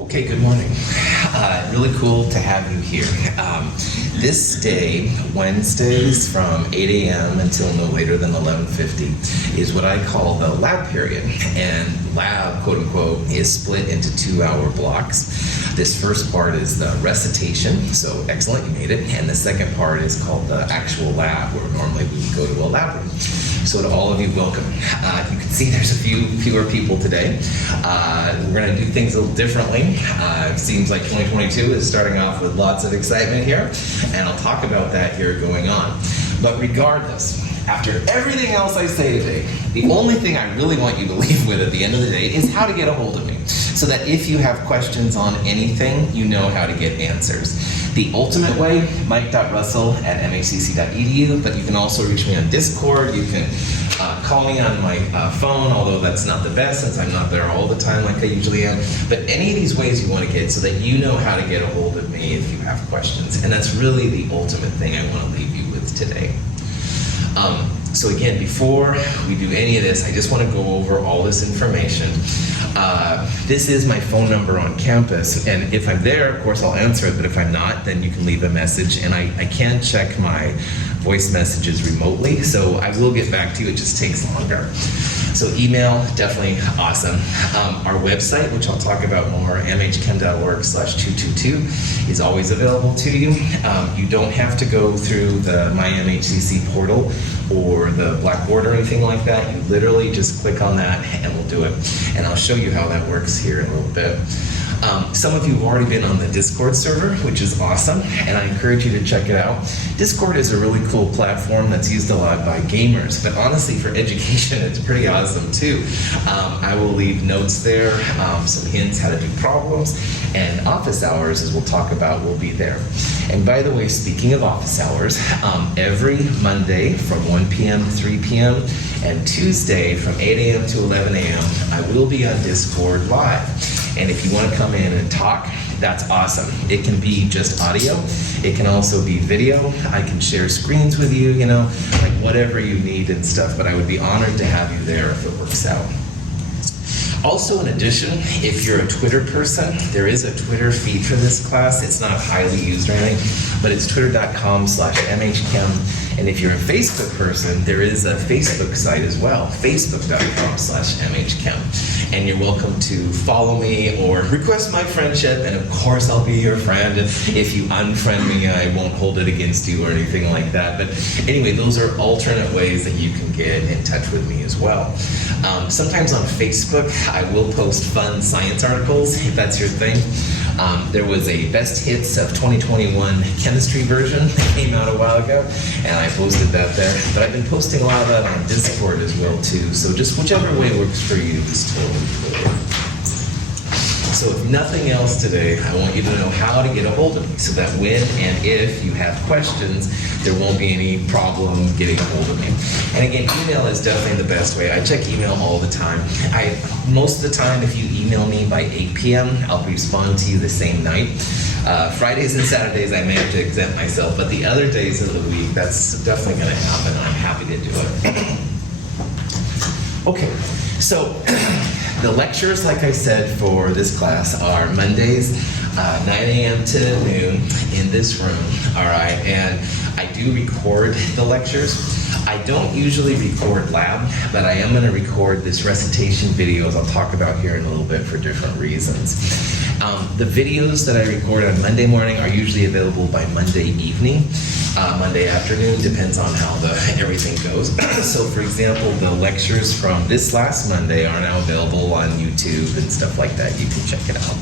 Okay, good morning. Really cool to have you here. This day, Wednesdays from 8 a.m. until no later than 11:50 is what I call the lab period. And lab, quote unquote, is split into 2-hour blocks. This first part is the recitation, so excellent, you made it. And the second part is called the actual lab, where normally we would go to a lab room. So to all of you, welcome. You can see there's fewer people today. We're going to do things a little differently. It seems like 2022 is starting off with lots of excitement here, and I'll talk about that here going on. But regardless, after everything else I say today, the only thing I really want you to leave with at the end of the day is how to get a hold of me, so that if you have questions on anything, you know how to get answers. The ultimate way, mike.russell@mhcc.edu, but you can also reach me on Discord. You can call me on my phone, although that's not the best since I'm not there all the time like I usually am. But any of these ways you want to get so that you know how to get a hold of me if you have questions. And that's really the ultimate thing I want to leave you with today. So again, before we do any of this, I just want to go over all this information. This is my phone number on campus, and if I'm there, of course, I'll answer it, but if I'm not, then you can leave a message, and I can check my voice messages remotely, so I will get back to you. It just takes longer. So email, definitely awesome. Our website, which I'll talk about more, mhchem.org/222, is always available to you. You don't have to go through the My MHCC portal or the Blackboard or anything like that. You literally just click on that and we'll do it. And I'll show you how that works here in a little bit. Some of you have already been on the Discord server, which is awesome, and I encourage you to check it out. Discord is a really cool platform that's used a lot by gamers, but honestly, for education, it's pretty awesome too. I will leave notes there, some hints how to do problems, and office hours, as we'll talk about, will be there. And by the way, speaking of office hours, every Monday from 1 p.m. to 3 p.m. and Tuesday from 8 a.m. to 11 a.m., I will be on Discord live. And if you want to come in and talk, that's awesome. It can be just audio. It can also be video. I can share screens with you, like whatever you need and stuff, but I would be honored to have you there if it works out. Also, in addition, if you're a Twitter person, there is a Twitter feed for this class. It's not highly used or anything, but it's twitter.com/mhchem. And if you're a Facebook person, there is a Facebook site as well, facebook.com/mhchem. And you're welcome to follow me or request my friendship, and of course I'll be your friend. And if you unfriend me, I won't hold it against you or anything like that. But anyway, those are alternate ways that you can get in touch with me as well. Sometimes on Facebook, I will post fun science articles, if that's your thing. There was a best hits of 2021 chemistry version that came out a while ago, and I posted that there. But I've been posting a lot of that on Discord as well too, so just whichever way works for you is totally cool. So if nothing else today, I want you to know how to get a hold of me so that when and if you have questions, there won't be any problem getting a hold of me. And again, email is definitely the best way. I check email all the time. Most of the time, if you email me by 8 p.m., I'll respond to you the same night. Fridays and Saturdays, I may have to exempt myself, but the other days of the week, that's definitely going to happen, and I'm happy to do it. Okay, so the lectures, like I said, for this class are Mondays, 9 a.m. to noon in this room, all right? And I do record the lectures. I don't usually record lab, but I am going to record this recitation videos I'll talk about here in a little bit for different reasons. The videos that I record on Monday morning are usually available by Monday evening. Monday afternoon, depends on how everything goes. So for example, the lectures from this last Monday are now available on YouTube and stuff like that. You can check it out.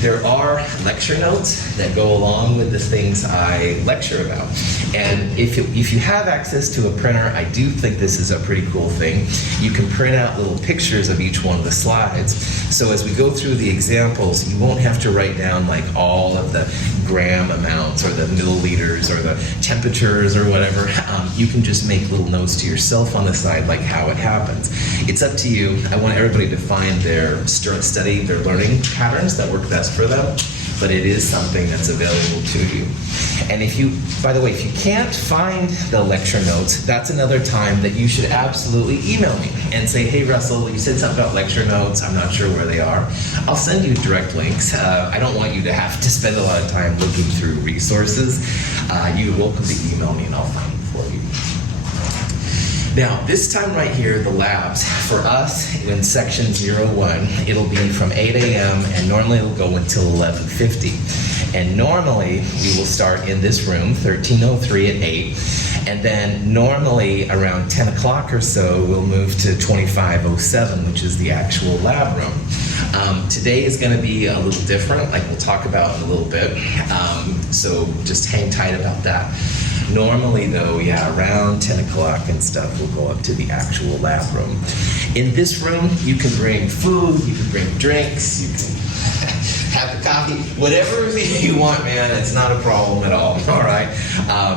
There are lecture notes that go along with the things I lecture about. And if you have access to a printer, I do think this is a pretty cool thing. You can print out little pictures of each one of the slides. So as we go through the examples, you won't have to write down like all of the gram amounts or the milliliters or the temperatures or whatever. You can just make little notes to yourself on the side, like how it happens. It's up to you. I want everybody to find their learning patterns that work best for them. but it is something that's available to you. And if you, by the way, if you can't find the lecture notes, that's another time that you should absolutely email me and say, hey Russell, you said something about lecture notes, I'm not sure where they are. I'll send you direct links. I don't want you to have to spend a lot of time looking through resources. You're welcome to email me and I'll find them for you. Now, this time right here, the labs, for us in section 01, it'll be from 8 a.m. and normally it'll go until 11:50. And normally we will start in this room, 1303 at 8, and then normally around 10 o'clock or so, we'll move to 2507, which is the actual lab room. Today is going to be a little different, like we'll talk about in a little bit, so just hang tight about that. Normally though, yeah, around 10 o'clock and stuff, we'll go up to the actual lab room. In this room, you can bring food, you can bring drinks, you can have the coffee, whatever you want, man, it's not a problem at all right?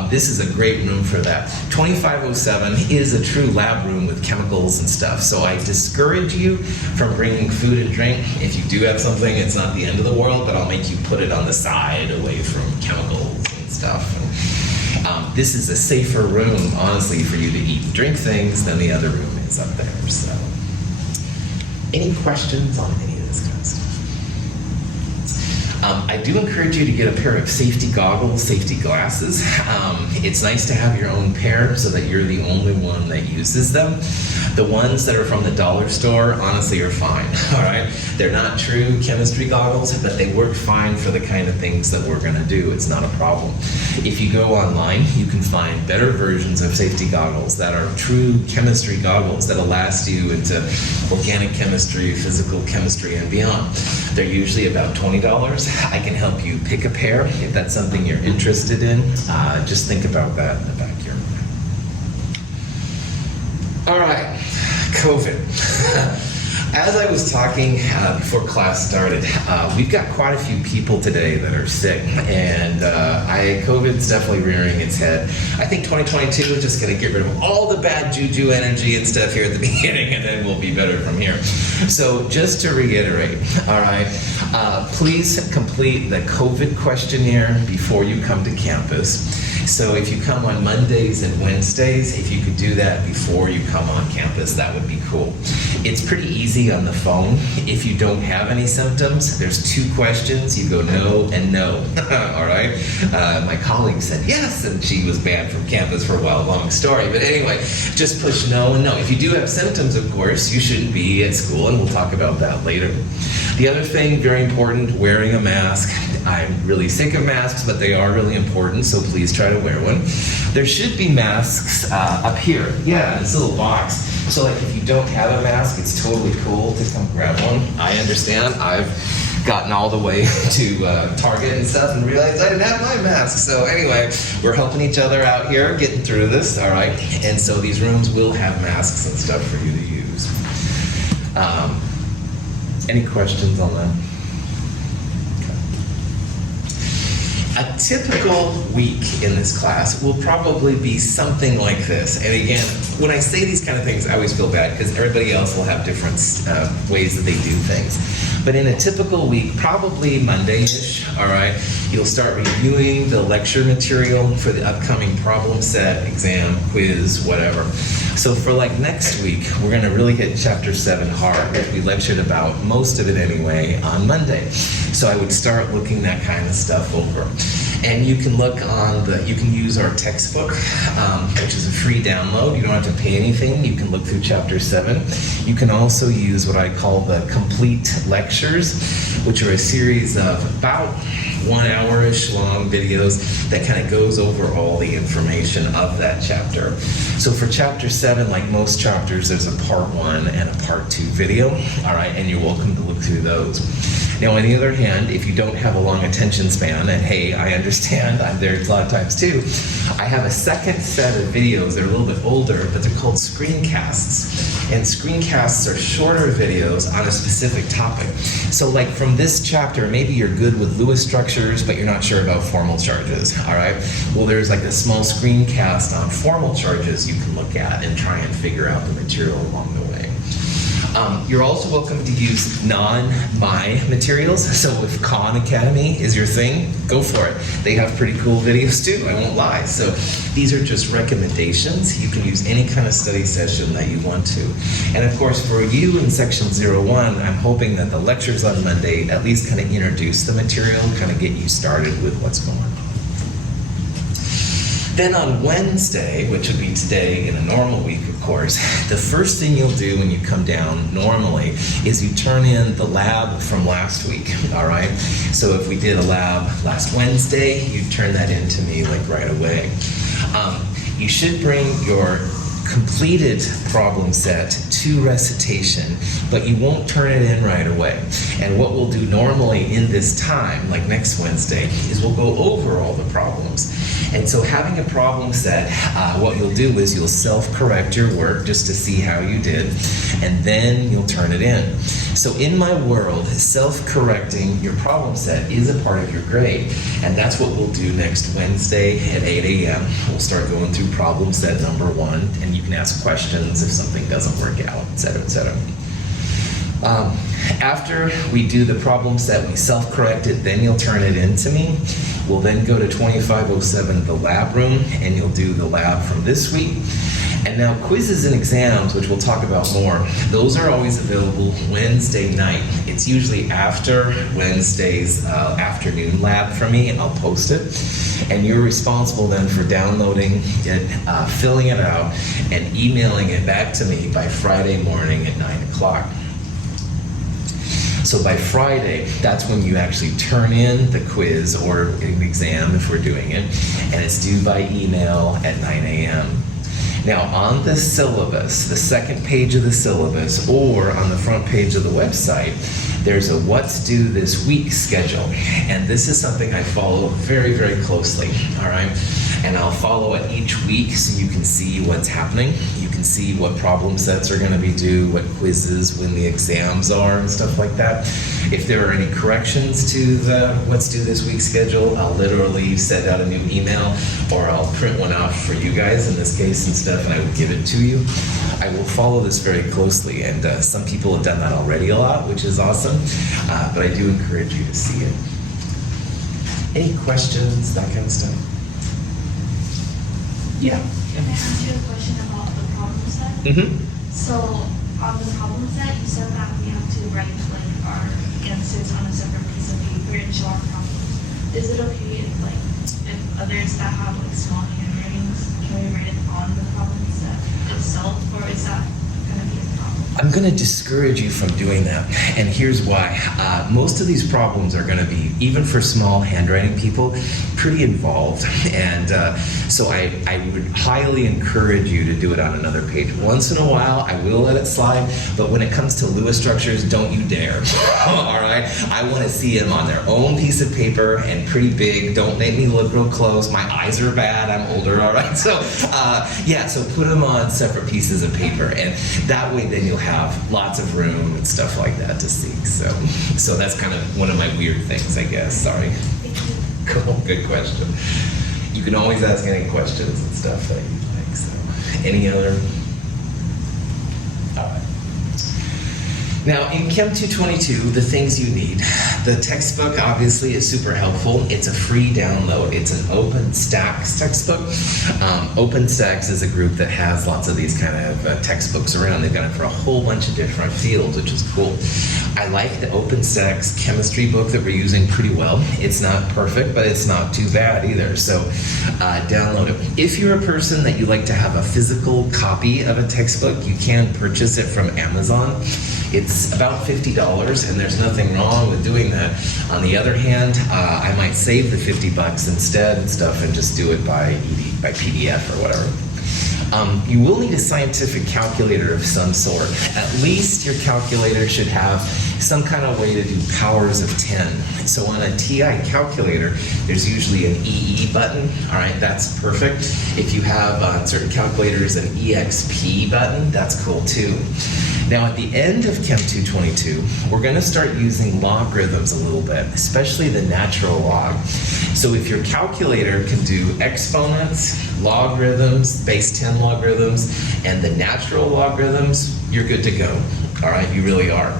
This is a great room for that. 2507 is a true lab room with chemicals and stuff, so I discourage you from bringing food and drink. If you do have something, it's not the end of the world, but I'll make you put it on the side away from chemicals and stuff. This is a safer room, honestly, for you to eat and drink things than the other room is up there. So, any questions on any of this kind of stuff? I do encourage you to get a pair of safety goggles, safety glasses. It's nice to have your own pair so that you're the only one that uses them. The ones that are from the dollar store, honestly, are fine, all right? They're not true chemistry goggles, but they work fine for the kind of things that we're gonna do. It's not a problem. If you go online, you can find better versions of safety goggles that are true chemistry goggles that'll last you into organic chemistry, physical chemistry, and beyond. They're usually about $20. I can help you pick a pair if that's something you're interested in. Just think about that in the back of your mind. All right, COVID. As I was talking before class started, we've got quite a few people today that are sick, and COVID's definitely rearing its head. I think 2022 is just going to get rid of all the bad juju energy and stuff here at the beginning, and then we'll be better from here. So just to reiterate, all right, please complete the COVID questionnaire before you come to campus. So if you come on Mondays and Wednesdays, if you could do that before you come on campus, that would be cool. It's pretty easy on the phone. If you don't have any symptoms, there's 2 questions. You go no and no, all right? My colleague said yes, and she was banned from campus for a while, long story. But anyway, just push no and no. If you do have symptoms, of course, you shouldn't be at school, and we'll talk about that later. The other thing, very important, wearing a mask. I'm really sick of masks, but they are really important, so please try to wear one. There should be masks up here. Yeah, this little box. So like if you don't have a mask, it's totally cool to come grab one. I understand. I've gotten all the way to Target and stuff and realized I didn't have my mask. So anyway, we're helping each other out here, getting through this, all right? And so these rooms will have masks and stuff for you to use. Any questions on that? A typical week in this class will probably be something like this. And again, when I say these kind of things, I always feel bad because everybody else will have different ways that they do things. But in a typical week, probably Monday-ish, all right, you'll start reviewing the lecture material for the upcoming problem set, exam, quiz, whatever. So for like next week, we're going to really hit chapter 7 hard. We lectured about most of it anyway on Monday. So I would start looking that kind of stuff over. And you can look on you can use our textbook, which is a free download. You don't have to pay anything. You can look through chapter 7. You can also use what I call the complete lectures, which are a series of about 1 hour-ish long videos that kind of goes over all the information of that chapter. So for chapter 7, like most chapters, there's a part 1 and a part 2 video, all right, and you're welcome to look through those. Now, on the other hand, if you don't have a long attention span, and hey, I understand, I'm there a lot of times too, I have a second set of videos. They're a little bit older, but they're called screencasts. And screencasts are shorter videos on a specific topic. So like from this chapter, maybe you're good with Lewis structures, but you're not sure about formal charges, all right? Well, there's like a small screencast on formal charges you can look at and try and figure out the material along the way. You're also welcome to use non-my materials. So if Khan Academy is your thing, go for it. They have pretty cool videos too, I won't lie. So these are just recommendations. You can use any kind of study session that you want to. And of course, for you in section 01, I'm hoping that the lectures on Monday at least kind of introduce the material, kind of get you started with what's going on. Then on Wednesday, which would be today in a normal week, of course, the first thing you'll do when you come down normally is you turn in the lab from last week, all right? So if we did a lab last Wednesday, you turn that in to me like right away. You should bring your completed problem set to recitation, but you won't turn it in right away. And what we'll do normally in this time, like next Wednesday, is we'll go over all the problems. And so having a problem set, what you'll do is you'll self-correct your work just to see how you did, and then you'll turn it in. So in my world, self-correcting your problem set is a part of your grade, and that's what we'll do next Wednesday at 8 a.m. We'll start going through problem set number 1, and you can ask questions if something doesn't work out, et cetera, et cetera. After we do the problem set, we self-correct it, then you'll turn it in to me. We'll then go to 2507, the lab room, and you'll do the lab from this week. And now quizzes and exams, which we'll talk about more, those are always available Wednesday night. It's usually after Wednesday's afternoon lab for me, and I'll post it. And you're responsible then for downloading it, filling it out, and emailing it back to me by Friday morning at 9 o'clock. So by Friday, that's when you actually turn in the quiz or an exam if we're doing it, and it's due by email at 9 a.m. Now on the syllabus, the second page of the syllabus, or on the front page of the website, there's a what's due this week schedule. And this is something I follow very, very closely, all right? And I'll follow it each week so you can see what's happening. You can see what problem sets are gonna be due, what quizzes, when the exams are, and stuff like that. If there are any corrections to the what's due this week schedule, I'll literally send out a new email, or I'll print one out for you guys in this case and stuff, and I will give it to you. I will follow this very closely, and some people have done that already a lot, which is awesome, but I do encourage you to see it. Any questions, that kind of stuff? Yeah. Can I ask you a question about the problem set? Mm-hmm. So on the problem set, you said that we have to write like our answers on a separate piece of paper and show our problems. Is it okay if others that have like small handwritings, can we write it on the problem set itself, or is that gonna be a problem? I'm going to discourage you from doing that, and here's why. Most of these problems are going to be, even for small handwriting people, pretty involved, and so I would highly encourage you to do it on another page. Once in a while, I will let it slide, but when it comes to Lewis structures, don't you dare. All right? I want to see them on their own piece of paper and pretty big. Don't make me look real close. My eyes are bad. I'm older, all right? So, yeah, so put them on separate pieces of paper, and that way then you'll have lots of room and stuff like that to see. So that's kind of one of my weird things, I guess. Sorry. Cool. Good question. You can always ask any questions and stuff that you'd like. So, any other? All right. Now, in Chem 222, the things you need. The textbook, obviously, is super helpful. It's a free download. It's an OpenStax textbook. OpenStax is a group that has lots of these kind of textbooks around. They've got it for a whole bunch of different fields, which is cool. I like the OpenStax chemistry book that we're using pretty well. It's not perfect, but it's not too bad either. So download it. If you're a person that you like to have a physical copy of a textbook, you can purchase it from Amazon. It's about $50, and there's nothing wrong with doing that. On the other hand, I might save the $50 instead and stuff and just do it by PDF or whatever. You will need a scientific calculator of some sort. At least your calculator should have some kind of way to do powers of 10. So on a TI calculator, there's usually an EE button. All right, that's perfect. If you have certain calculators an EXP button, that's cool too. Now at the end of Chem 222, we're going to start using logarithms a little bit, especially the natural log. So if your calculator can do exponents, logarithms, base 10 logarithms, and the natural logarithms, you're good to go. All right, you really are.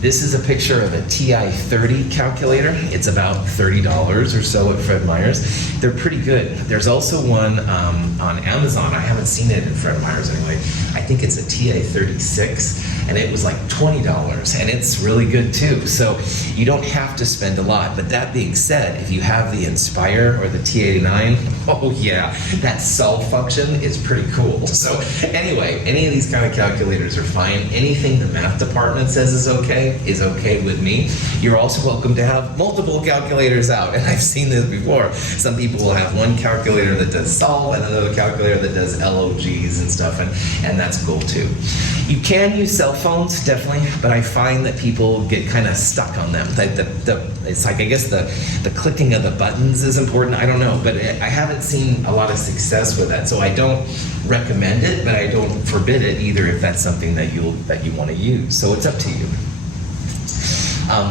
This is a picture of a TI-30 calculator. It's about $30 or so at Fred Meyer's. They're pretty good. There's also one on Amazon. I haven't seen it at Fred Meyer's anyway. I think it's a TI-36, and it was like $20, and it's really good too. So you don't have to spend a lot. But that being said, if you have the Inspire or the T89, oh yeah, that solve function is pretty cool. So anyway, any of these kind of calculators are fine. Anything the math department says is okay with me. You're also welcome to have multiple calculators out, and I've seen this before. Some people will have one calculator that does solve and another calculator that does LOGs and stuff, and that's cool too. You can use cell phones, definitely, but I find that people get kind of stuck on them. It's like, I guess the clicking of the buttons is important. I don't know, but I haven't seen a lot of success with that, so I don't recommend it, but I don't forbid it either if that's something that you want to use. So it's up to you.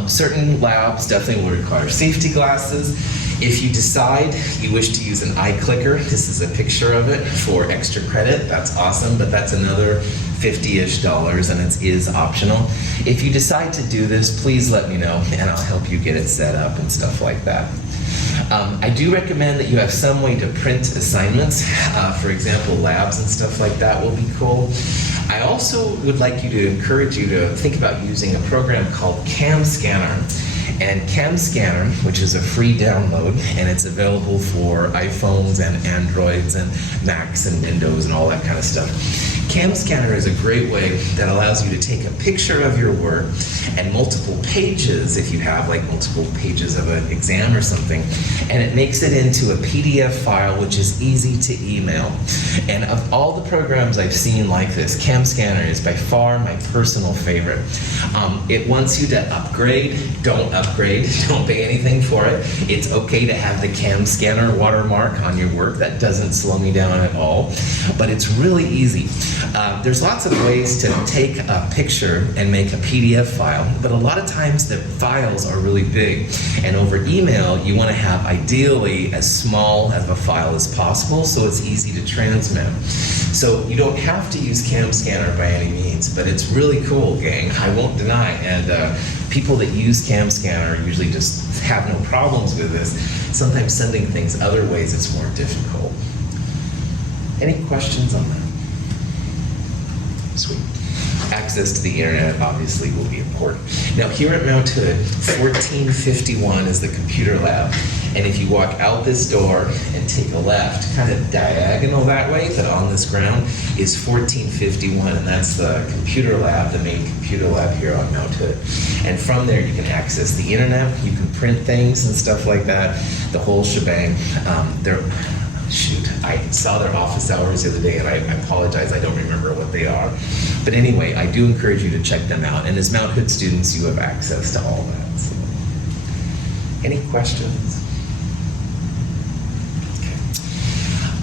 Certain labs definitely will require safety glasses. If you decide you wish to use an eye clicker, this is a picture of it for extra credit. That's awesome, but that's another $50-ish, and it is optional. If you decide to do this, please let me know, and I'll help you get it set up and stuff like that. I do recommend that you have some way to print assignments. For example, labs and stuff like that will be cool. I also would like you to encourage you to think about using a program called Cam Scanner. And Cam Scanner, which is a free download, and it's available for iPhones and Androids and Macs and Windows and all that kind of stuff. Cam Scanner is a great way that allows you to take a picture of your work and multiple pages, if you have like multiple pages of an exam or something, and it makes it into a PDF file which is easy to email. And of all the programs I've seen like this, Cam Scanner is by far my personal favorite. It wants you to upgrade. Don't upgrade. Don't pay anything for it. It's okay to have the Cam Scanner watermark on your work. That doesn't slow me down at all, but it's really easy. There's lots of ways to take a picture and make a PDF file, but a lot of times the files are really big, and over email you want to have ideally as small of a file as possible so it's easy to transmit. So you don't have to use Cam Scanner by any means, but it's really cool, gang. I won't deny. And people that use Cam Scanner usually just have no problems with this. Sometimes sending things other ways it's more difficult. Any questions on that? Sweet. Access to the internet obviously will be important. Now here at Mount Hood, 1451 is the computer lab. And if you walk out this door and take a left, kind of diagonal that way, but on this ground, is 1451, and that's the computer lab, the main computer lab here on Mount Hood. And from there you can access the internet, you can print things and stuff like that, the whole shebang. Shoot, I saw their office hours the other day, and I apologize, I don't remember what they are. But anyway, I do encourage you to check them out. And as Mount Hood students, you have access to all that. So. Any questions?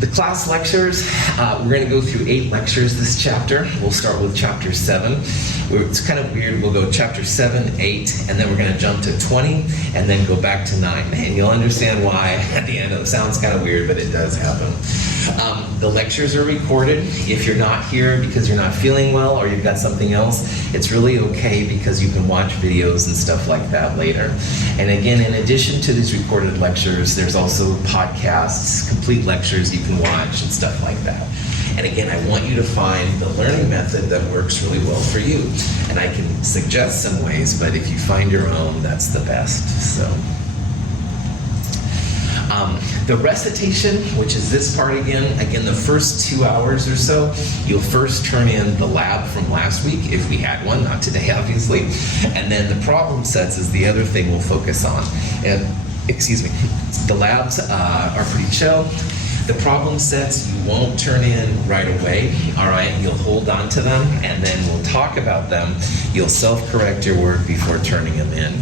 The class lectures, we're going to go through 8 lectures this chapter. We'll start with chapter 7. It's kind of weird. We'll go chapter 7, 8, and then we're going to jump to 20, and then go back to 9. And you'll understand why at the end. It sounds kind of weird, but it does happen. The lectures are recorded. If you're not here because you're not feeling well or you've got something else, it's really okay because you can watch videos and stuff like that later. And again, in addition to these recorded lectures, there's also podcasts, complete lectures you can watch and stuff like that. And again, I want you to find the learning method that works really well for you. And I can suggest some ways, but if you find your own, that's the best. So. The recitation, which is this part again, the first 2 hours or so, you'll first turn in the lab from last week, if we had one, not today obviously, and then the problem sets is the other thing we'll focus on. And, the labs are pretty chill. The problem sets you won't turn in right away, all right? You'll hold on to them, and then we'll talk about them. You'll self-correct your work before turning them in.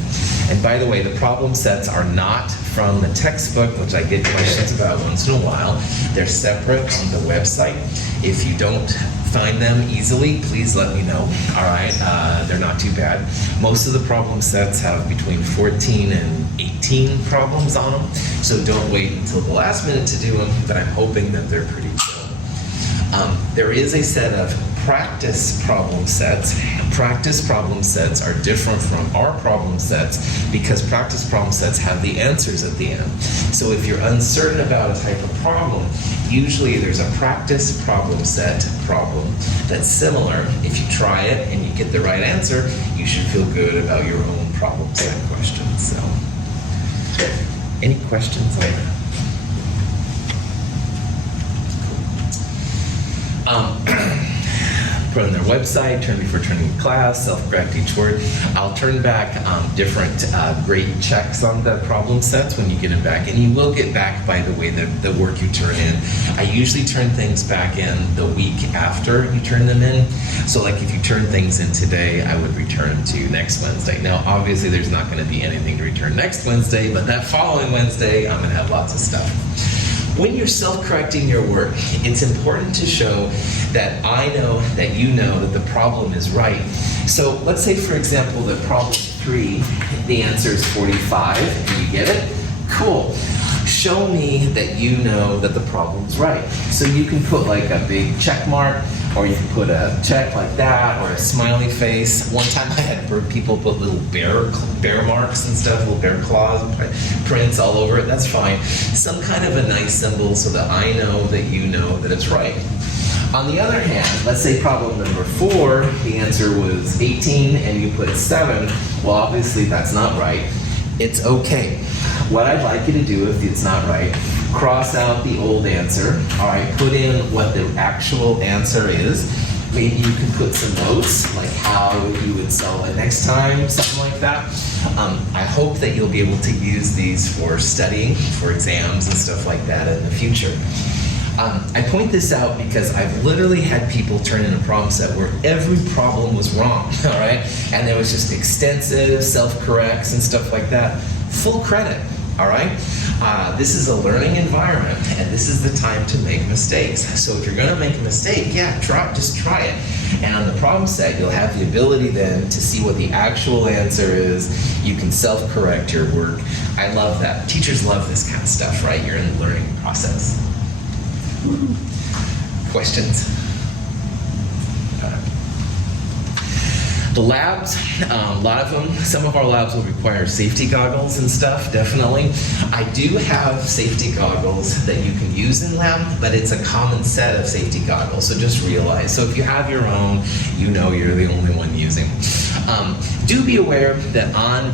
And by the way, the problem sets are not from the textbook, which I get questions about once in a while. They're separate on the website. If you don't find them easily, please let me know, all right? They're not too bad. Most of the problem sets have between 14 and 18 problems on them, so don't wait until the last minute to do them, but I'm hoping that they're pretty chill. There is a set of practice problem sets. Practice problem sets are different from our problem sets because practice problem sets have the answers at the end. So if you're uncertain about a type of problem, usually there's a practice problem set problem that's similar. If you try it and you get the right answer, you should feel good about your own problem set questions. So, any questions on that? Put on their website, turn before turning class, self-correct each word. I'll turn back different grade checks on the problem sets when you get it back. And you will get back, by the way, the work you turn in. I usually turn things back in the week after you turn them in. So like if you turn things in today, I would return to next Wednesday. Now, obviously there's not gonna be anything to return next Wednesday, but that following Wednesday, I'm gonna have lots of stuff. When you're self-correcting your work, it's important to show that I know that you know that the problem is right. So let's say, for example, that problem 3, the answer is 45, and you get it? Cool. Show me that you know that the problem's right. So you can put like a big check mark, or you can put a check like that, or a smiley face. One time I had people put little bear marks and stuff, little bear claws, prints all over it. That's fine. Some kind of a nice symbol so that I know that you know that it's right. On the other hand, let's say problem number 4, the answer was 18 and you put 7. Well, obviously that's not right. It's okay. What I'd like you to do, if it's not right, cross out the old answer. All right, put in what the actual answer is. Maybe you can put some notes, like how you would solve it next time, something like that. I hope that you'll be able to use these for studying, for exams and stuff like that in the future. I point this out because I've literally had people turn in a problem set where every problem was wrong, all right? And there was just extensive self-corrects and stuff like that. Full credit, all right? This is a learning environment, and this is the time to make mistakes. So if you're gonna make a mistake, yeah, just try it. And on the problem set, you'll have the ability then to see what the actual answer is. You can self-correct your work. I love that. Teachers love this kind of stuff, right? You're in the learning process. Questions? The labs, a lot of them, some of our labs will require safety goggles and stuff, definitely. I do have safety goggles that you can use in lab, but it's a common set of safety goggles, so just realize. So if you have your own, you know you're the only one using. Do be aware that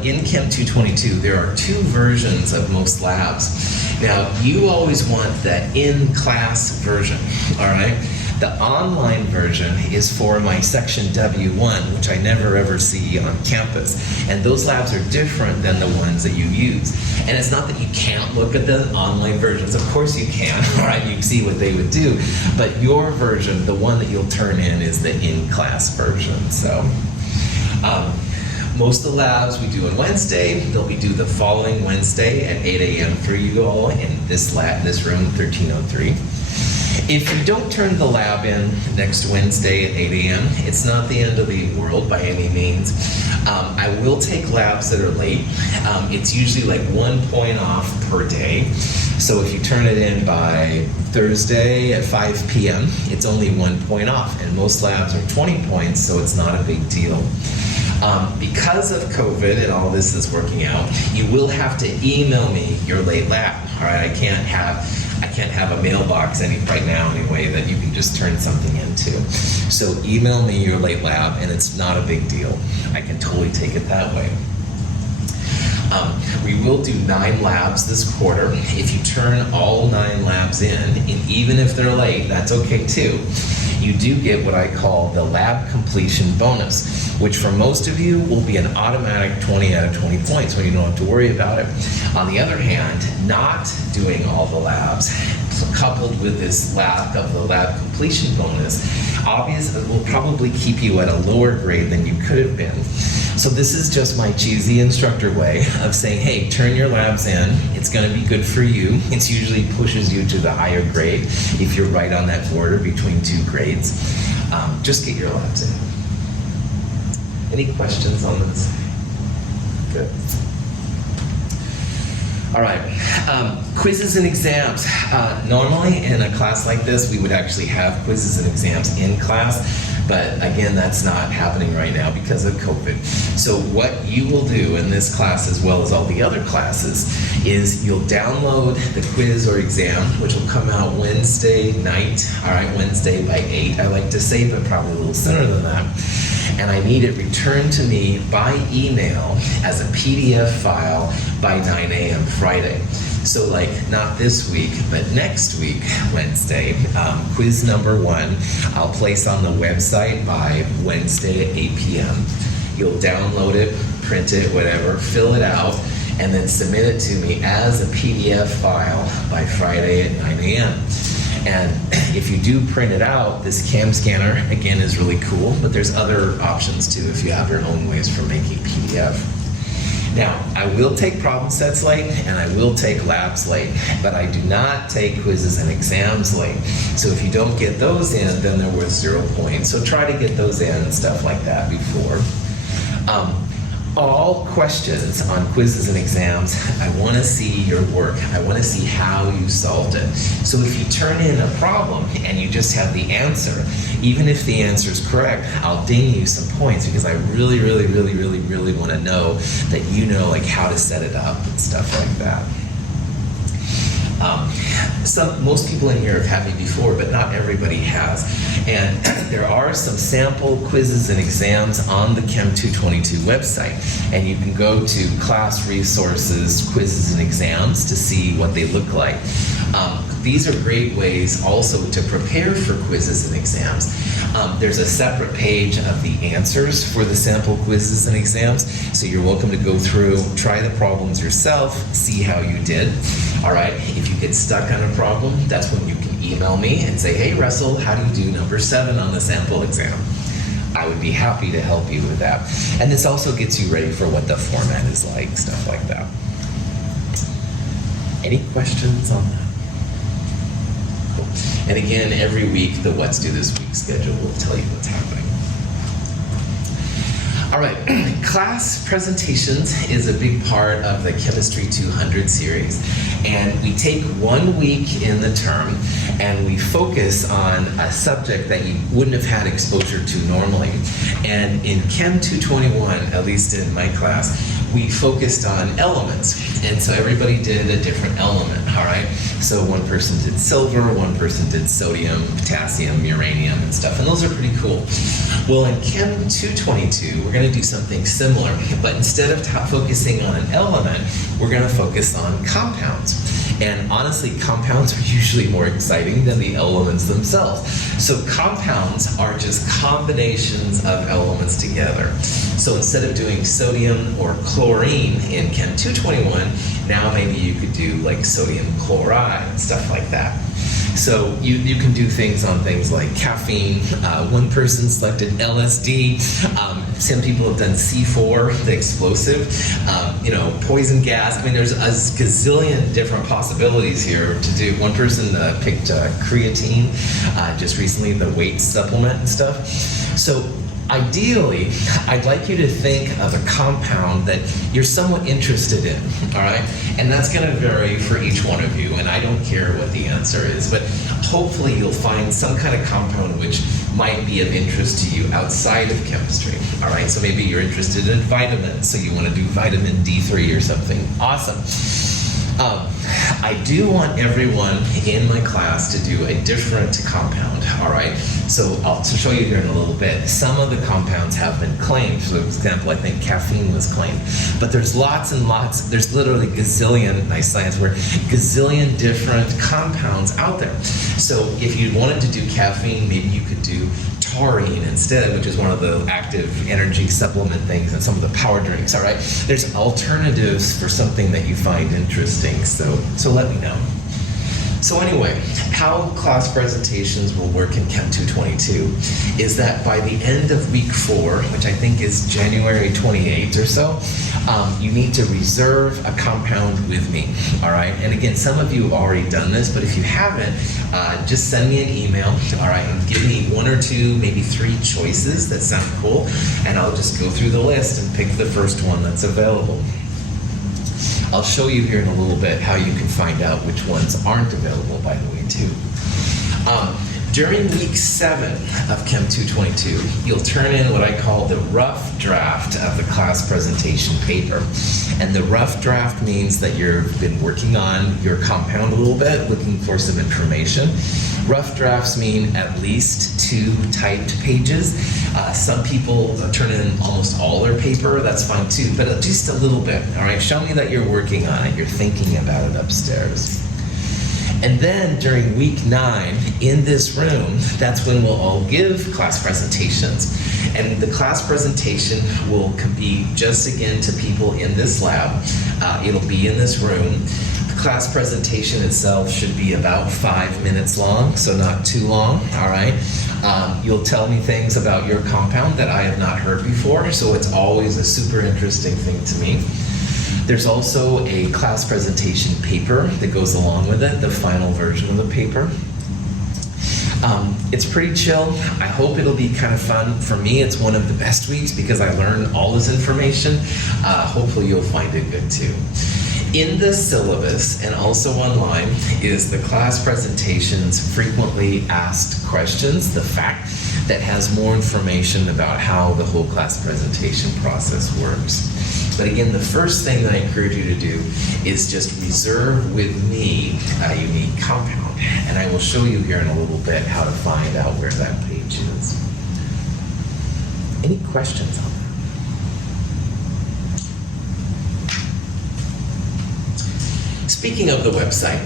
in Chem 222, there are 2 versions of most labs. Now, you always want that in-class version, all right? The online version is for my section W1, which I never ever see on campus. And those labs are different than the ones that you use. And it's not that you can't look at the online versions. Of course you can, all right? You see what they would do. But your version, the one that you'll turn in, is the in-class version. So, most of the labs we do on Wednesday, they'll be due the following Wednesday at 8 a.m. for you all in this room, 1303. If you don't turn the lab in next Wednesday at 8 a.m., it's not the end of the world by any means. I will take labs that are late. It's usually like 1 point off per day. So if you turn it in by Thursday at 5 p.m., it's only 1 point off. And most labs are 20 points, so it's not a big deal. Because of COVID and all this is working out, you will have to email me your late lab. All right, I can't have a mailbox right now anyway that you can just turn something into. So email me your late lab, and it's not a big deal. I can totally take it that way. We will do 9 labs this quarter. If you turn all 9 labs in, and even if they're late, that's okay too. You do get what I call the lab completion bonus, which for most of you will be an automatic 20 out of 20 points when you don't have to worry about it. On the other hand, not doing all the labs, coupled with this lack of the lab completion bonus, obviously will probably keep you at a lower grade than you could have been. So this is just my cheesy instructor way of saying, hey, turn your labs in. It's going to be good for you. It usually pushes you to the higher grade if you're right on that border between 2 grades. Just get your labs in. Any questions on this? Good. All right, quizzes and exams. Normally in a class like this, we would actually have quizzes and exams in class. But again, that's not happening right now because of COVID. So what you will do in this class, as well as all the other classes, is you'll download the quiz or exam, which will come out Wednesday night, all right, Wednesday by 8, I like to say, but probably a little sooner than that. And I need it returned to me by email as a PDF file by 9 a.m. Friday. So like not this week, but next week, Wednesday, quiz number 1, I'll place on the website by Wednesday at 8 p.m. You'll download it, print it, whatever, fill it out, and then submit it to me as a PDF file by Friday at 9 a.m. And if you do print it out, this CAM scanner, again, is really cool, but there's other options too if you have your own ways for making PDF. Now, I will take problem sets late and I will take labs late, but I do not take quizzes and exams late. So if you don't get those in, then they're worth 0 points. So try to get those in and stuff like that before. All questions on quizzes and exams, I want to see your work. I want to see how you solved it. So if you turn in a problem and you just have the answer, even if the answer is correct, I'll ding you some points because I really, really, really, really, really want to know that you know like how to set it up and stuff like that. Most people in here have had me before, but not everybody has. And there are some sample quizzes and exams on the Chem 222 website. And you can go to class resources, quizzes and exams to see what they look like. These are great ways also to prepare for quizzes and exams. There's a separate page of the answers for the sample quizzes and exams, so you're welcome to go through, try the problems yourself, see how you did. All right, if you get stuck on a problem, that's when you can email me and say, hey Russell, how do you do number 7 on the sample exam? I would be happy to help you with that. And this also gets you ready for what the format is like, stuff like that. Any questions on that? And again, every week, the What's Due This Week schedule will tell you what's happening. All right, class presentations is a big part of the Chemistry 200 series. And we take 1 week in the term and we focus on a subject that you wouldn't have had exposure to normally. And in Chem 221, at least in my class, we focused on elements. And so everybody did a different element, all right? So one person did silver, one person did sodium, potassium, uranium, and stuff. And those are pretty cool. Well, in Chem 222, we're going to do something similar, but instead of focusing on an element, we're going to focus on compounds. And honestly, compounds are usually more exciting than the elements themselves. So compounds are just combinations of elements together. So instead of doing sodium or chlorine in Chem 221, now maybe you could do like sodium chloride and stuff like that. So you can do things on things like caffeine. One person selected LSD. Some people have done C4, the explosive. Poison gas. I mean, there's a gazillion different possibilities here to do. One person picked creatine just recently, the weight supplement and stuff. So ideally, I'd like you to think of a compound that you're somewhat interested in, all right? And that's going to vary for each one of you, and I don't care what the answer is, but hopefully you'll find some kind of compound which might be of interest to you outside of chemistry, all right? So maybe you're interested in vitamins, so you want to do vitamin D3 or something. Awesome. I do want everyone in my class to do a different compound, all right? So I'll show you here in a little bit. Some of the compounds have been claimed. For example, I think caffeine was claimed. But there's lots and lots, there's literally gazillion, nice science word, gazillion different compounds out there. So if you wanted to do caffeine, maybe you could do taurine instead, which is one of the active energy supplement things and some of the power drinks, all right? There's alternatives for something that you find interesting, so let me know. So anyway, how class presentations will work in Chem 222 is that by the end of week 4, which I think is January 28th or so, you need to reserve a compound with me, all right? And again, some of you have already done this, but if you haven't, just send me an email, all right, and give me 1 or 2, maybe 3 choices that sound cool, and I'll just go through the list and pick the first one that's available. I'll show you here in a little bit how you can find out which ones aren't available, by the way, too. During week 7 of Chem 222, you'll turn in what I call the rough draft of the class presentation paper. And the rough draft means that you've been working on your compound a little bit, looking for some information. Rough drafts mean at least 2 typed pages. Some people turn in almost all their paper, that's fine too, but just a little bit, all right? Show me that you're working on it, you're thinking about it upstairs. And then during week 9, in this room, that's when we'll all give class presentations. And the class presentation will be just again to people in this lab. It'll be in this room. The class presentation itself should be about 5 minutes long, so not too long, all right? You'll tell me things about your compound that I have not heard before, so it's always a super interesting thing to me. There's also a class presentation paper that goes along with it, the final version of the paper. It's pretty chill. I hope it'll be kind of fun. For me, it's one of the best weeks because I learn all this information. Hopefully you'll find it good too. In the syllabus and also online is the class presentations frequently asked questions, the fact that has more information about how the whole class presentation process works. But again, the first thing that I encourage you to do is just reserve with me a unique compound. And I will show you here in a little bit how to find out where that page is. Any questions on that? Speaking of the website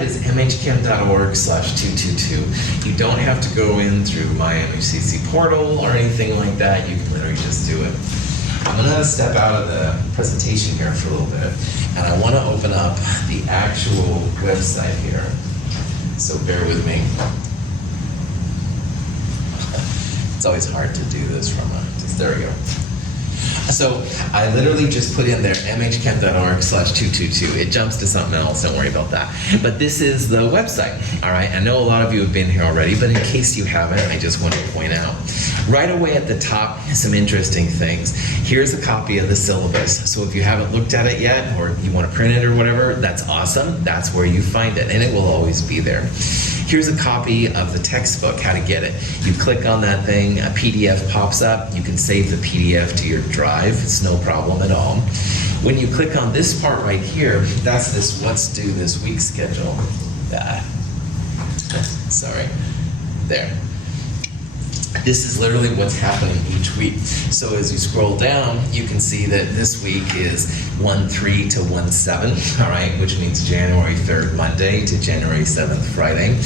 is mhchem.org/222. You don't have to go in through my MHCC portal or anything like that. You can literally just do it. I'm going to step out of the presentation here for a little bit, and I want to open up the actual website here. So bear with me. It's always hard to do this from there we go. So I literally just put in there mhchem.org/222. It jumps to something else, don't worry about that. But this is the website, all right? I know a lot of you have been here already, but in case you haven't, I just want to point out. Right away at the top, some interesting things. Here's a copy of the syllabus. So if you haven't looked at it yet, or you want to print it or whatever, that's awesome. That's where you find it, and it will always be there. Here's a copy of the textbook, how to get it. You click on that thing, a PDF pops up. You can save the PDF to your drive. It's no problem at all. When you click on this part right here, that's this what's due this week schedule. Sorry. There. This is literally what's happening each week. So as you scroll down, you can see that this week is 1-3 to 1-7, all right, which means January 3rd, Monday to January 7th, Friday.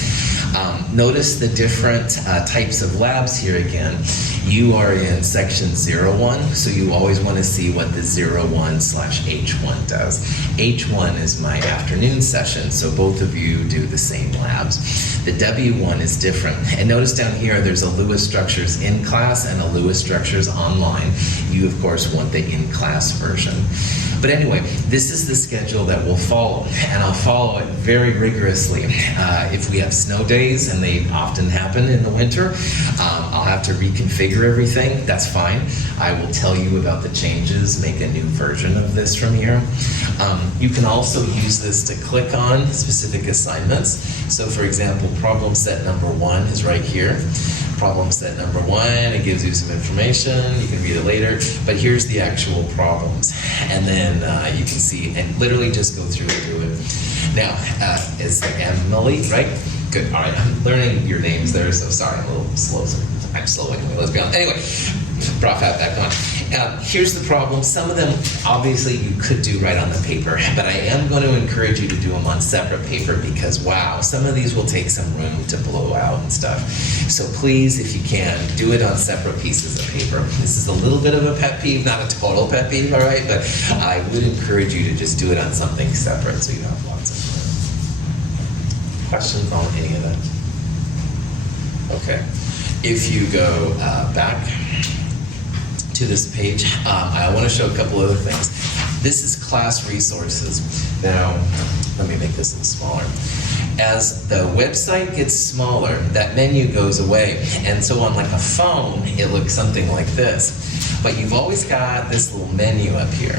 Notice the different types of labs here again. You are in section 01, so you always want to see what the 01/H1 does. H1 is my afternoon session, so both of you do the same labs. The W1 is different. And notice down here, there's a Lewis Structures in class and a Lewis Structures online. You, of course, want the in-class version. But anyway, this is the schedule that we'll follow, and I'll follow it very rigorously. If we have snow days, and they often happen in the winter, I'll have to reconfigure everything. That's fine. I will tell you about the changes, make a new version of this from here. You can also use this to click on specific assignments. So for example, problem set number 1 is right here. Problem set number 1, it gives you some information, you can read it later, but here's the actual problems. And then you can see, and literally just go through and do it. Now, is Emily, right? Good, all right, I'm learning your names there, so sorry, I'm a little slow. I'm slow anyway, let's be honest. Anyway, Prof, have that going. Here's the problem. Some of them, obviously, you could do right on the paper, but I am going to encourage you to do them on separate paper because, wow, some of these will take some room to blow out and stuff. So please, if you can, do it on separate pieces of paper. This is a little bit of a pet peeve, not a total pet peeve, all right? But I would encourage you to just do it on something separate so you have lots of room. Questions on any of that? Okay. If you go back to this page, I want to show a couple other things. This is class resources. Now, let me make this a little smaller. As the website gets smaller, that menu goes away. And so on like a phone, it looks something like this. But you've always got this little menu up here.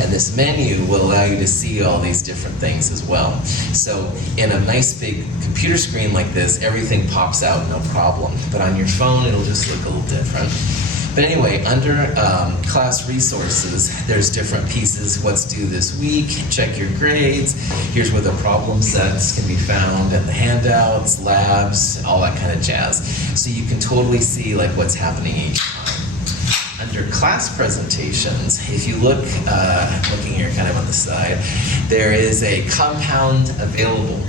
And this menu will allow you to see all these different things as well. So in a nice big computer screen like this, everything pops out no problem. But on your phone, it'll just look a little different. But anyway, under class resources, there's different pieces. What's due this week, check your grades. Here's where the problem sets can be found, and the handouts, labs, all that kind of jazz. So you can totally see like what's happening each time. Under class presentations, if you look, looking here kind of on the side, there is a compound available.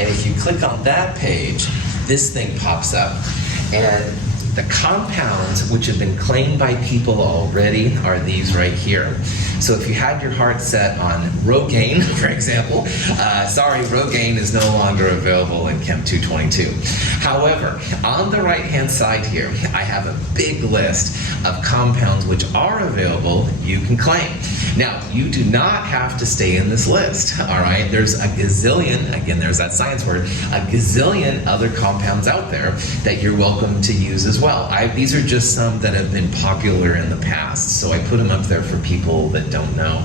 And if you click on that page, this thing pops up. And the compounds which have been claimed by people already are these right here. So if you had your heart set on Rogaine, for example, sorry, Rogaine is no longer available in Chem 222. However, on the right-hand side here, I have a big list of compounds which are available you can claim. Now, you do not have to stay in this list, all right? There's a gazillion, again, there's that science word, a gazillion other compounds out there that you're welcome to use as well. These are just some that have been popular in the past, so I put them up there for people that don't know.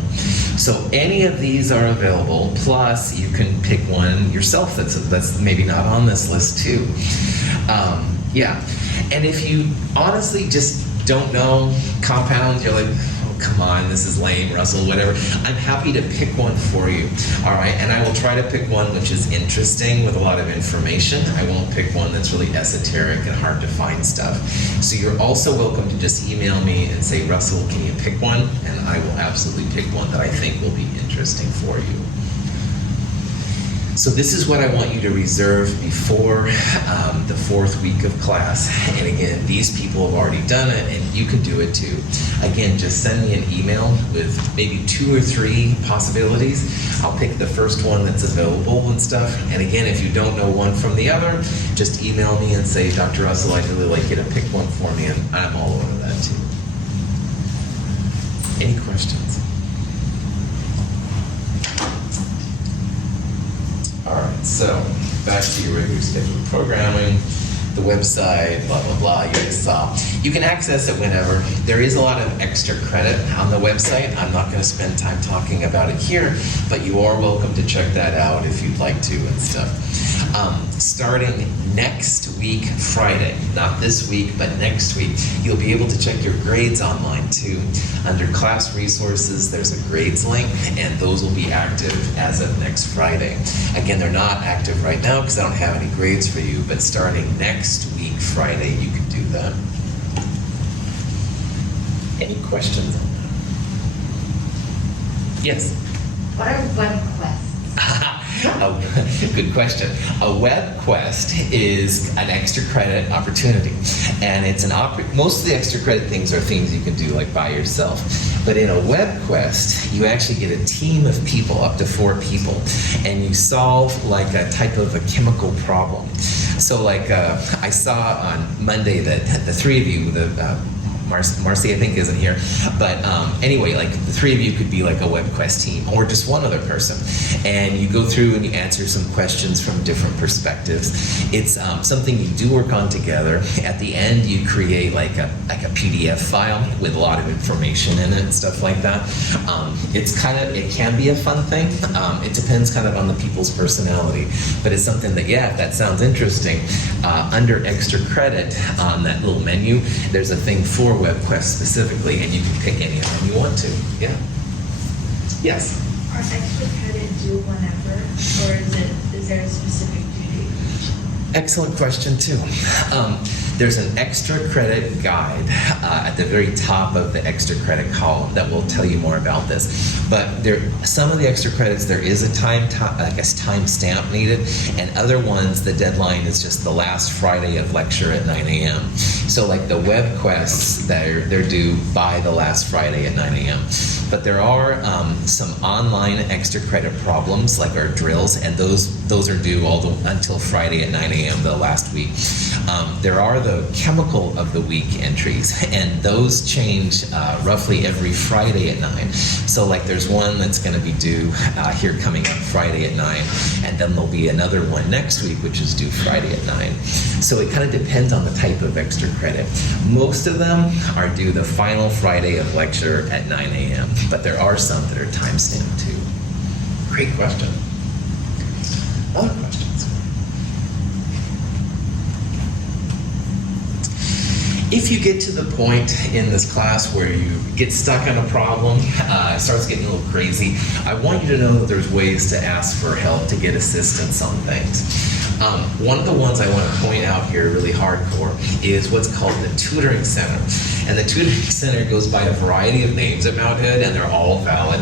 So any of these are available, plus you can pick one yourself that's maybe not on this list too. Yeah, and if you honestly just don't know compounds, you're like, come on, this is lame, Russell, whatever. I'm happy to pick one for you, all right? And I will try to pick one which is interesting with a lot of information. I won't pick one that's really esoteric and hard to find stuff. So you're also welcome to just email me and say, Russell, can you pick one? And I will absolutely pick one that I think will be interesting for you. So this is what I want you to reserve before the 4th week of class. And again, these people have already done it, and you can do it too. Again, just send me an email with maybe 2 or 3 possibilities. I'll pick the first one that's available and stuff. And again, if you don't know one from the other, just email me and say, Dr. Russell, I'd really like you to pick one for me, and I'm all over that too. Any questions? All right, so back to your regular scheduled programming, the website, blah, blah, blah, you guys saw. You can access it whenever. There is a lot of extra credit on the website. I'm not going to spend time talking about it here, but you are welcome to check that out if you'd like to and stuff. Starting next week, Friday, not this week, but next week, you'll be able to check your grades online too. Under class resources, there's a grades link, and those will be active as of next Friday. Again, they're not active right now because I don't have any grades for you, but starting next week, Friday, you can do that. Any questions on that? Yes? What are web quests? Oh, good question. A web quest is an extra credit opportunity, and it's most of the extra credit things are things you can do like by yourself. But in a web quest, you actually get a team of people, up to 4 people, and you solve like a type of a chemical problem. So like I saw on Monday that the 3 of you, Marcy, I think, isn't here. But anyway, like the 3 of you could be like a web quest team, or just one other person. And you go through and you answer some questions from different perspectives. It's something you do work on together. At the end, you create like a PDF file with a lot of information in it and stuff like that. It can be a fun thing. It depends kind of on the people's personality. But it's something that, yeah, if that sounds interesting, under extra credit on that little menu, there's a thing for WebQuest specifically, and you can pick any of them you want to. Yeah. Yes? Are extra credit due whenever, or is there a specific due date? Excellent question too. There's an extra credit guide at the very top of the extra credit column that will tell you more about this. But some of the extra credits, there is a time stamp needed, and other ones, the deadline is just the last Friday of lecture at 9 a.m. So like the web quests, they're due by the last Friday at 9 a.m. But there are some online extra credit problems, like our drills, and those are due until Friday at 9 a.m. the last week. There are the chemical of the week entries, and those change roughly every Friday at 9. So like there's there's one that's going to be due here coming up Friday at 9, and then there'll be another one next week, which is due Friday at 9. So it kind of depends on the type of extra credit. Most of them are due the final Friday of lecture at 9 a.m., but there are some that are time-stamped too. Great question. Other questions? If you get to the point in this class where you get stuck on a problem, it starts getting a little crazy, I want you to know that there's ways to ask for help, to get assistance on things. One of the ones I want to point out here really hardcore is what's called the Tutoring Center. And the Tutoring Center goes by a variety of names at Mount Hood, and they're all valid.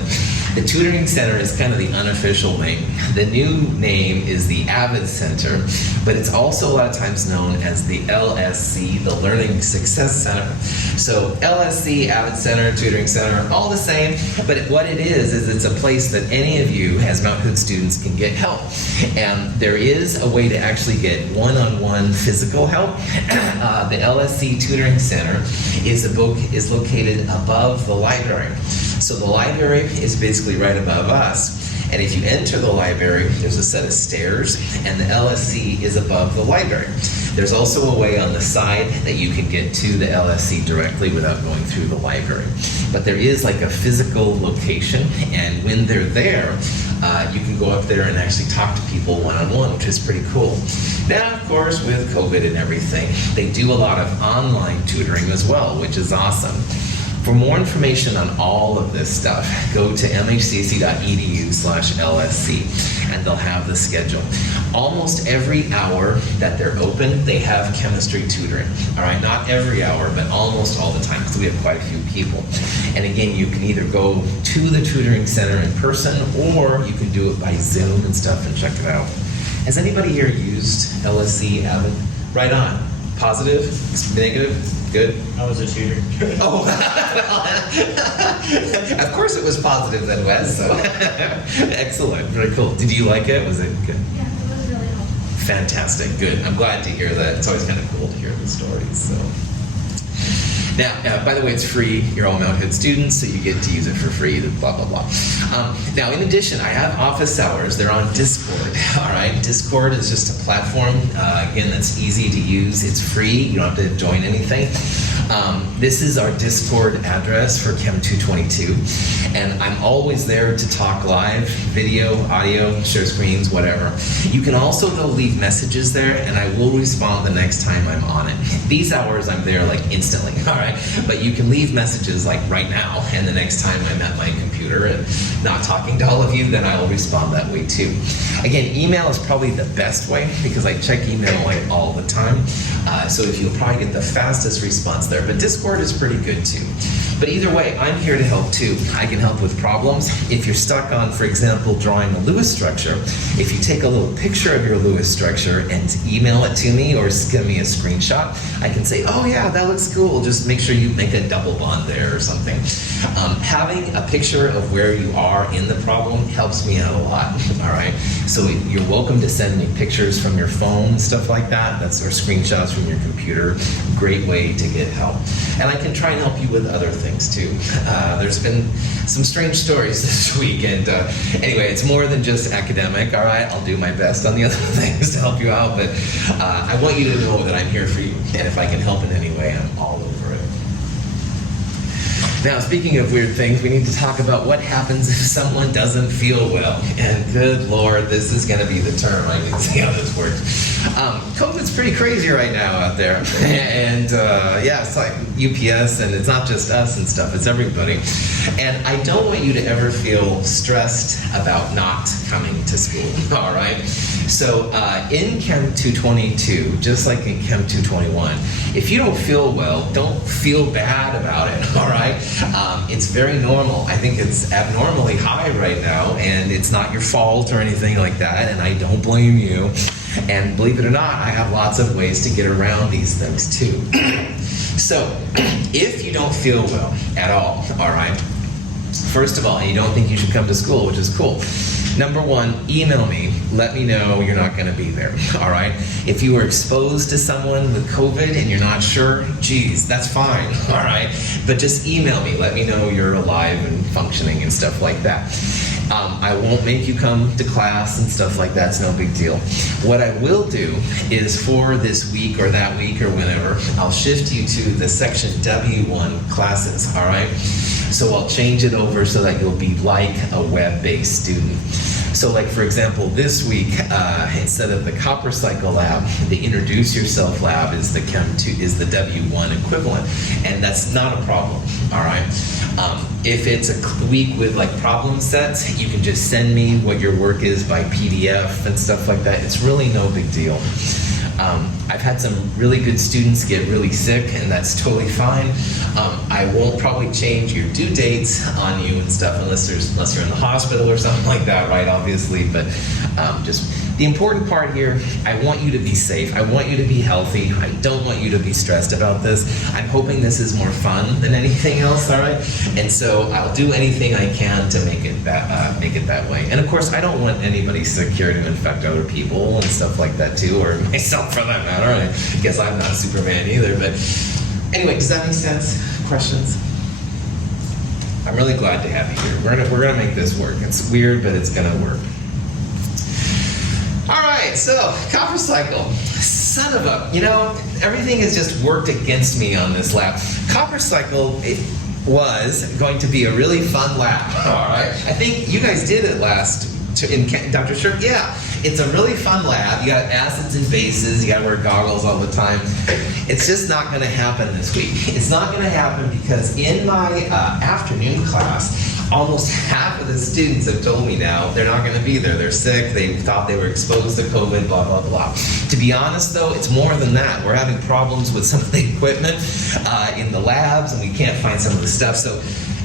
The Tutoring Center is kind of the unofficial name. The new name is the Avid Center, but it's also a lot of times known as the LSC, the Learning Success Center. So LSC, Avid Center, Tutoring Center, all the same, but what it is it's a place that any of you as Mount Hood students can get help. And there is a way to actually get one-on-one physical help. The LSC Tutoring Center is located above the library. So the library is basically right above us. And if you enter the library, there's a set of stairs, and the LSC is above the library. There's also a way on the side that you can get to the LSC directly without going through the library. But there is like a physical location, and when they're there, you can go up there and actually talk to people one-on-one, which is pretty cool. Now, of course, with COVID and everything, they do a lot of online tutoring as well, which is awesome. For more information on all of this stuff, go to mhcc.edu/LSC, and they'll have the schedule. Almost every hour that they're open, they have chemistry tutoring. All right, not every hour, but almost all the time, because we have quite a few people. And again, you can either go to the tutoring center in person, or you can do it by Zoom and stuff and check it out. Has anybody here used LSC Avid? Right on. Positive? Negative? Good? I was a tutor. Oh, of course it was positive then, Wes. So excellent, very cool. Did you like it? Was it good? Yeah, it was really helpful. Fantastic, good. I'm glad to hear that. It's always kind of cool to hear the stories. So. Now, by the way, it's free. You're all Mount Hood students, so you get to use it for free, blah, blah, blah. Now, in addition, I have office hours. They're on Discord, all right? Discord is just a platform, again, that's easy to use. It's free. You don't have to join anything. This is our Discord address for Chem 222, and I'm always there to talk live, video, audio, share screens, whatever. You can also, though, leave messages there, and I will respond the next time I'm on it. These hours, I'm there, like, instantly, all right? But you can leave messages, like, right now, and the next time I'm at my computer and not talking to all of you, then I will respond that way, too. Again, email is probably the best way, because I check email, like, all the time. So if you'll probably get the fastest response there. But Discord is pretty good too. But either way, I'm here to help too. I can help with problems. If you're stuck on, for example, drawing a Lewis structure, if you take a little picture of your Lewis structure and email it to me or give me a screenshot, I can say, oh yeah, that looks cool. Just make sure you make a double bond there or something. Having a picture of where you are in the problem helps me out a lot, all right? So you're welcome to send me pictures from your phone and stuff like that. Or screenshots from your computer. Great way to get help. And I can try and help you with other things too. There's been some strange stories this week, and anyway, it's more than just academic, all right? I'll do my best on the other things to help you out, but I want you to know that I'm here for you, and if I can help in any way, I'm all over it. Now, speaking of weird things, we need to talk about what happens if someone doesn't feel well. And good Lord, this is going to be the term. I can see how this works. COVID's pretty crazy right now out there. And yeah, it's like UPS, and it's not just us and stuff, it's everybody. And I don't want you to ever feel stressed about not coming to school, all right? So in Chem 222, just like in Chem 221, if you don't feel well, don't feel bad about it, all right? It's very normal. I think it's abnormally high right now, and it's not your fault or anything like that, and I don't blame you. And believe it or not, I have lots of ways to get around these things too. So, if you don't feel well at all right, First of all, you don't think you should come to school, which is cool. Number one, email me. Let me know you're not going to be there. All right. If you were exposed to someone with COVID and you're not sure, geez, that's fine. All right. But just email me. Let me know you're alive and functioning and stuff like that. I won't make you come to class and stuff like that. It's no big deal. What I will do is for this week or that week or whenever, I'll shift you to the section W1 classes. All right. So I'll change it over so that you'll be like a web-based student. So like, for example, this week, instead of the Copper Cycle lab, the Introduce Yourself lab is the W1 equivalent, and that's not a problem, all right? If it's a week with like problem sets, you can just send me what your work is by PDF and stuff like that. It's really no big deal. I've had some really good students get really sick, and that's totally fine. I won't probably change your due dates on you and stuff unless you're in the hospital or something like that, right? Obviously, but just the important part here, I want you to be safe. I want you to be healthy. I don't want you to be stressed about this. I'm hoping this is more fun than anything else, all right? And so I'll do anything I can to make it that way. And of course, I don't want anybody sick here to infect other people and stuff like that too, or myself for that matter. I guess I'm not Superman either, but anyway, does that make sense? Questions? I'm really glad to have you here. We're gonna make this work. It's weird, but it's gonna work. All right, so Copper Cycle. Son of a, everything has just worked against me on this lab. Copper Cycle, it was going to be a really fun lab, all right? I think you guys did it last in Dr. Sherp. Yeah, it's a really fun lab. You got acids and bases. You got to wear goggles all the time. It's just not going to happen this week. It's not going to happen because in my afternoon class, almost half of the students have told me now they're not going to be there. They're sick. They thought they were exposed to COVID, blah, blah, blah. To be honest, though, it's more than that. We're having problems with some of the equipment in the labs, and we can't find some of the stuff. So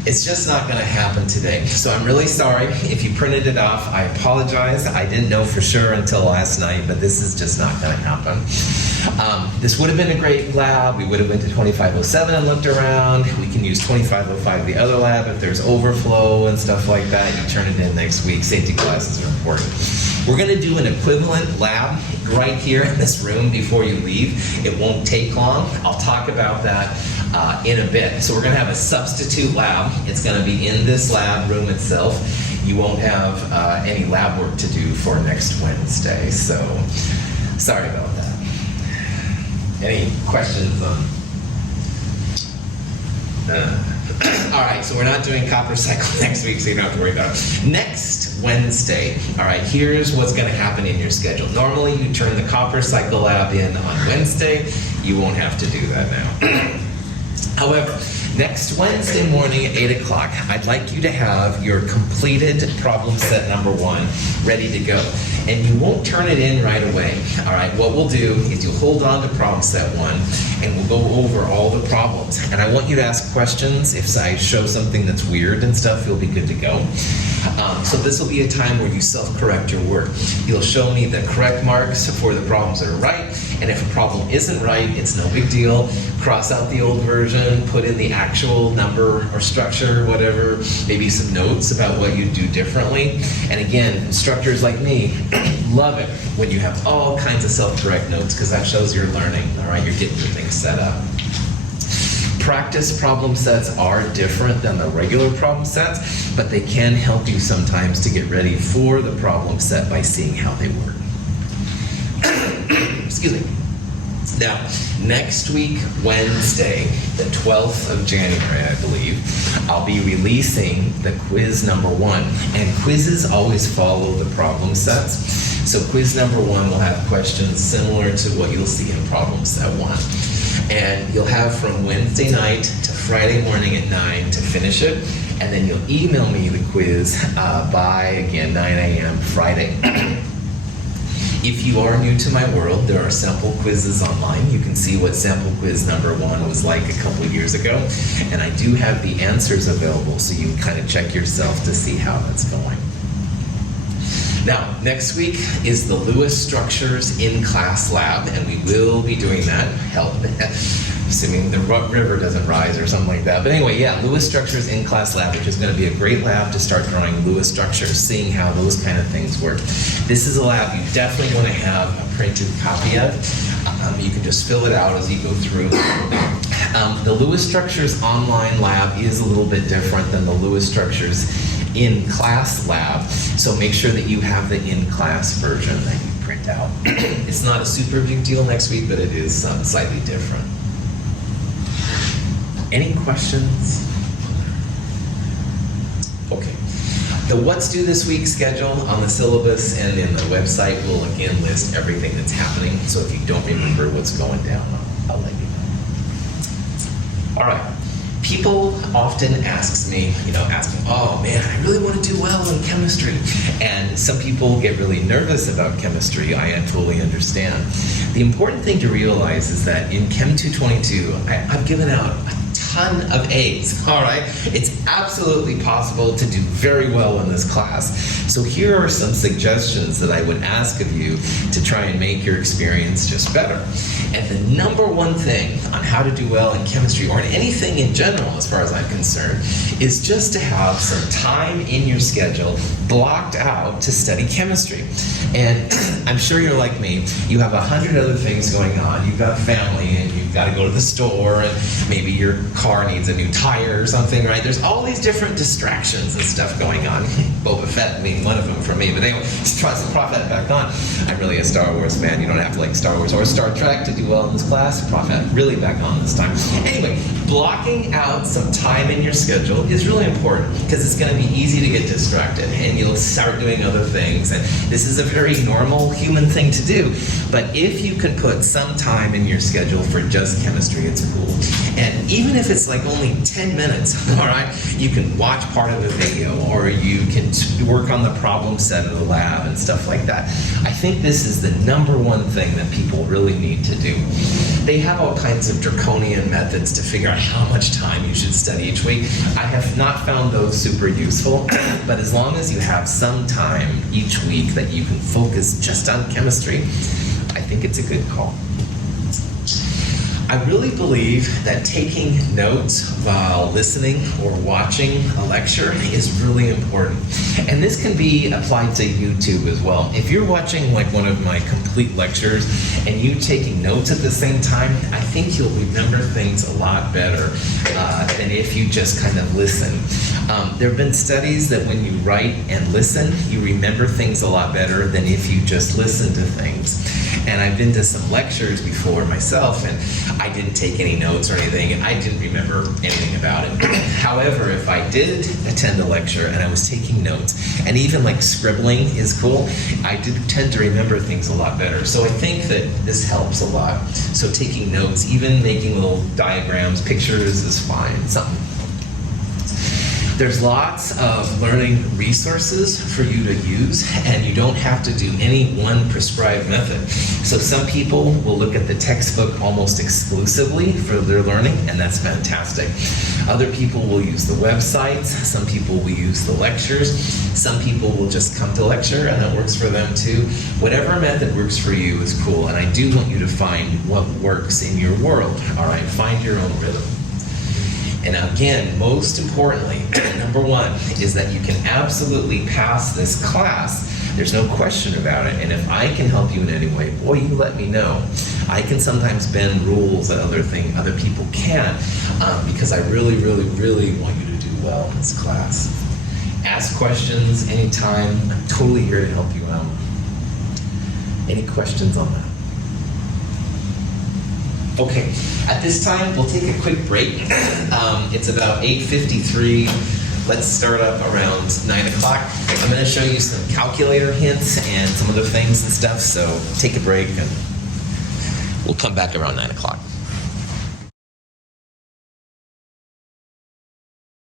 it's just not going to happen today. So I'm really sorry. If you printed it off, I apologize. I didn't know for sure until last night, but this is just not going to happen. This would have been a great lab. We would have went to 2507 and looked around. We can use 2505, the other lab, if there's overflow and stuff like that. You turn it in next week. Safety classes are important. We're going to do an equivalent lab right here in this room before you leave. It won't take long. I'll talk about that in a bit. So we're going to have a substitute lab. It's going to be in this lab room itself. You won't have any lab work to do for next Wednesday. So sorry about that. Any questions on? All right, so we're not doing Copper Cycle next week, so you don't have to worry about it. Next Wednesday, all right, here's what's going to happen in your schedule. Normally, you turn the Copper Cycle lab in on Wednesday. You won't have to do that now. However, next Wednesday morning at 8 o'clock, I'd like you to have your completed problem set number 1 ready to go. And you won't turn it in right away. All right, what we'll do is you'll hold on to problem set 1, and we'll go over all the problems. And I want you to ask questions. If I show something that's weird and stuff, you'll be good to go. So this will be a time where you self-correct your work. You'll show me the correct marks for the problems that are right, and if a problem isn't right, it's no big deal. Cross out the old version, put in the actual number or structure, whatever, maybe some notes about what you do differently. And again, instructors like me love it when you have all kinds of self-correct notes because that shows you're learning, all right? You're getting your things set up. Practice problem sets are different than the regular problem sets, but they can help you sometimes to get ready for the problem set by seeing how they work. Excuse me. Now, next week, Wednesday, the 12th of January, I believe, I'll be releasing the quiz number 1. And quizzes always follow the problem sets. So quiz number 1 will have questions similar to what you'll see in problem set 1. And you'll have from Wednesday night to Friday morning at 9 to finish it. And then you'll email me the quiz by, again, 9 a.m. Friday. If you are new to my world, there are sample quizzes online. You can see what sample quiz number 1 was like a couple years ago. And I do have the answers available, so you can kind of check yourself to see how that's going. Now, next week is the Lewis Structures in Class Lab, and we will be doing that. assuming the river doesn't rise or something like that. But anyway, yeah, Lewis structures in-class lab, which is going to be a great lab to start drawing Lewis structures, seeing how those kind of things work. This is a lab you definitely want to have a printed copy of. You can just fill it out as you go through. The Lewis structures online lab is a little bit different than the Lewis structures in-class lab, so make sure that you have the in-class version that you print out. It's not a super big deal next week, but it is slightly different. Any questions? Okay. The what's due this week schedule on the syllabus and in the website will again list everything that's happening, so if you don't remember what's going down, I'll let you know. All right. People often ask me, oh man, I really want to do well in chemistry. And some people get really nervous about chemistry. I totally understand. The important thing to realize is that in Chem 222, I've given out a ton of A's, all right? It's absolutely possible to do very well in this class. So here are some suggestions that I would ask of you to try and make your experience just better. And the number one thing on how to do well in chemistry, or in anything in general as far as I'm concerned, is just to have some time in your schedule blocked out to study chemistry. And I'm sure you're like me, you have 100 other things going on. You've got family, and you've got to go to the store, and maybe your car needs a new tire or something, right? There's all these different distractions and stuff going on. Boba Fett being one of them for me, but anyway, just try to prop that back on. I'm really a Star Wars fan. You don't have to like Star Wars or Star Trek to do well in this class. Prop that really back on this time. Anyway, blocking out some time in your schedule is really important because it's going to be easy to get distracted and you'll start doing other things. And this is a very normal human thing to do. But if you can put some time in your schedule for just chemistry, it's cool. And even if it's like only 10 minutes, all right, you can watch part of a video or you can work on the problem set of the lab and stuff like that. I think this is the number one thing that people really need to do. They have all kinds of draconian methods to figure out how much time you should study each week. I have not found those super useful, but as long as you have some time each week that you can focus just on chemistry, I think it's a good call. I really believe that taking notes while listening or watching a lecture is really important. And this can be applied to YouTube as well. If you're watching like one of my complete lectures and you taking notes at the same time, I think you'll remember things a lot better than if you just kind of listen. There have been studies that when you write and listen, you remember things a lot better than if you just listen to things. And I've been to some lectures before myself, and I didn't take any notes or anything, and I didn't remember anything about it. However, if I did attend a lecture and I was taking notes, and even like scribbling is cool, I do tend to remember things a lot better. So I think that this helps a lot. So taking notes, even making little diagrams, pictures is fine. Something. There's lots of learning resources for you to use, and you don't have to do any one prescribed method. So some people will look at the textbook almost exclusively for their learning, and that's fantastic. Other people will use the websites. Some people will use the lectures. Some people will just come to lecture, and that works for them too. Whatever method works for you is cool, and I do want you to find what works in your world, all right? Find your own rhythm. And again, most importantly, number one is that you can absolutely pass this class. There's no question about it. And if I can help you in any way, boy, you let me know. I can sometimes bend rules that other people can't because I really, really, really want you to do well in this class. Ask questions anytime. I'm totally here to help you out. Any questions on that? Okay, at this time, we'll take a quick break. It's about 8:53. Let's start up around 9 o'clock. I'm going to show you some calculator hints and some other things and stuff, so take a break and we'll come back around 9 o'clock.